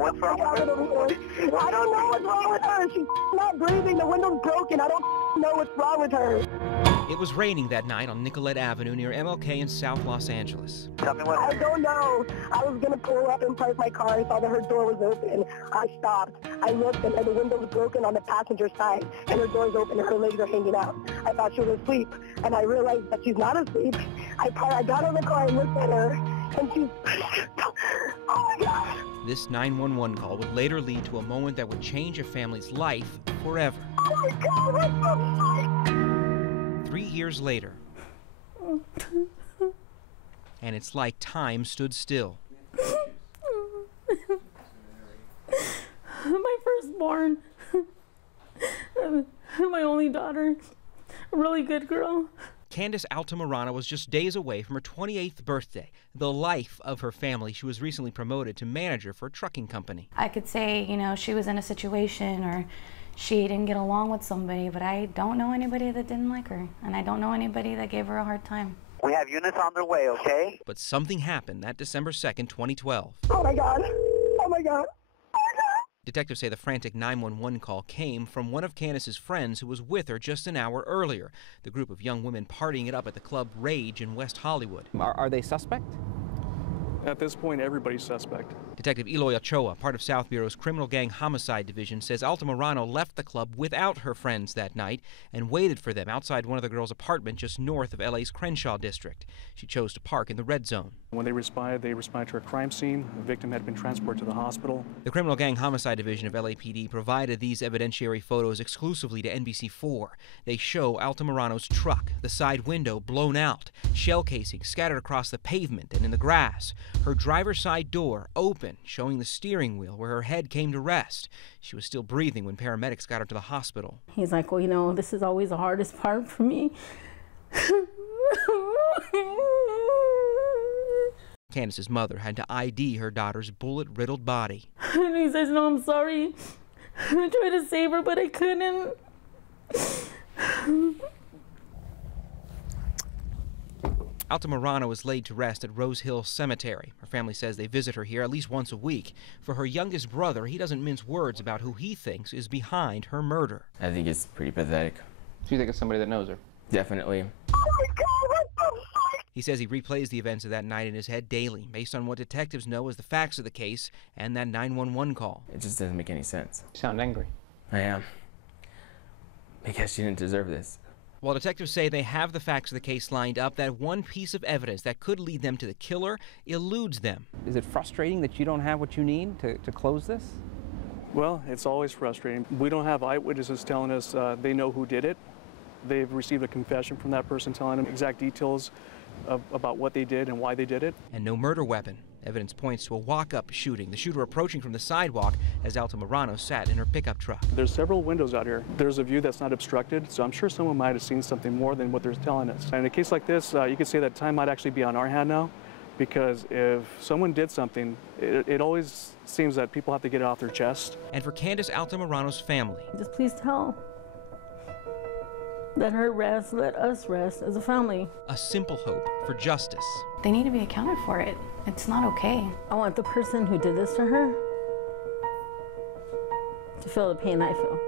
What's wrong with her? I don't know what's wrong with her. She's not breathing. The window's broken. I don't know what's wrong with her. It was raining that night on Nicollet Avenue near MLK in South Los Angeles. Tell me what. I don't know. I was going to pull up and park my car. I saw that her door was open. I stopped. I looked, and the window was broken on the passenger side, and her door's open, and her legs are hanging out. I thought she was asleep, and I realized that she's not asleep. I got in the car and looked at her, and she's... Oh, my God. This 911 call would later lead to a moment that would change a family's life forever. Oh, my God. What the fuck? 3 years later, and it's like time stood still. My firstborn, my only daughter, a really good girl. Candace Altamirano was just days away from her 28th birthday, the life of her family. She was recently promoted to manager for a trucking company. I could say, you know, she was in a situation or she didn't get along with somebody, but I don't know anybody that didn't like her, and I don't know anybody that gave her a hard time. We have units on their way, okay? But something happened that December 2nd, 2012. Oh, my God. Oh, my God. Detectives say the frantic 911 call came from one of Candace's friends who was with her just an hour earlier. The group of young women partying it up at the club Rage in West Hollywood. Are they suspect? At this point, everybody's suspect. Detective Eloy Ochoa, part of South Bureau's Criminal Gang Homicide Division, says Altamirano left the club without her friends that night and waited for them outside one of the girls' apartment just north of LA's Crenshaw district. She chose to park in the red zone. When they responded to a crime scene. The victim had been transported to the hospital. The Criminal Gang Homicide Division of LAPD provided these evidentiary photos exclusively to NBC4. They show Altamirano's truck, the side window blown out, shell casings scattered across the pavement and in the grass. Her driver's side door open, showing the steering wheel where her head came to rest. She was still breathing when paramedics got her to the hospital. He's like, well, you know, this is always the hardest part for me. Candace's mother had to ID her daughter's bullet-riddled body. And he says, no, I'm sorry. I tried to save her, but I couldn't. Altamirano is laid to rest at Rose Hill Cemetery. Her family says they visit her here at least once a week. For her youngest brother, he doesn't mince words about who he thinks is behind her murder. I think it's pretty pathetic. Do you think it's somebody that knows her? Definitely. He says he replays the events of that night in his head daily, based on what detectives know as the facts of the case and that 911 call. It just doesn't make any sense. You sound angry. I am. Because she didn't deserve this. While detectives say they have the facts of the case lined up, that one piece of evidence that could lead them to the killer eludes them. Is it frustrating that you don't have what you need to close this? Well, it's always frustrating. We don't have eyewitnesses telling us they know who did it. They've received a confession from that person telling them exact details about what they did and why they did it. And no murder weapon. Evidence points to a walk-up shooting, the shooter approaching from the sidewalk as Altamirano sat in her pickup truck. There's several windows out here. There's a view that's not obstructed, so I'm sure someone might have seen something more than what they're telling us. And in a case like this, you could say that time might actually be on our hand now, because if someone did something, it always seems that people have to get it off their chest. And for Candace Altamirano's family, just please tell. Let her rest, let us rest as a family. A simple hope for justice. They need to be accounted for it. It's not okay. I want the person who did this to her to feel the pain I feel.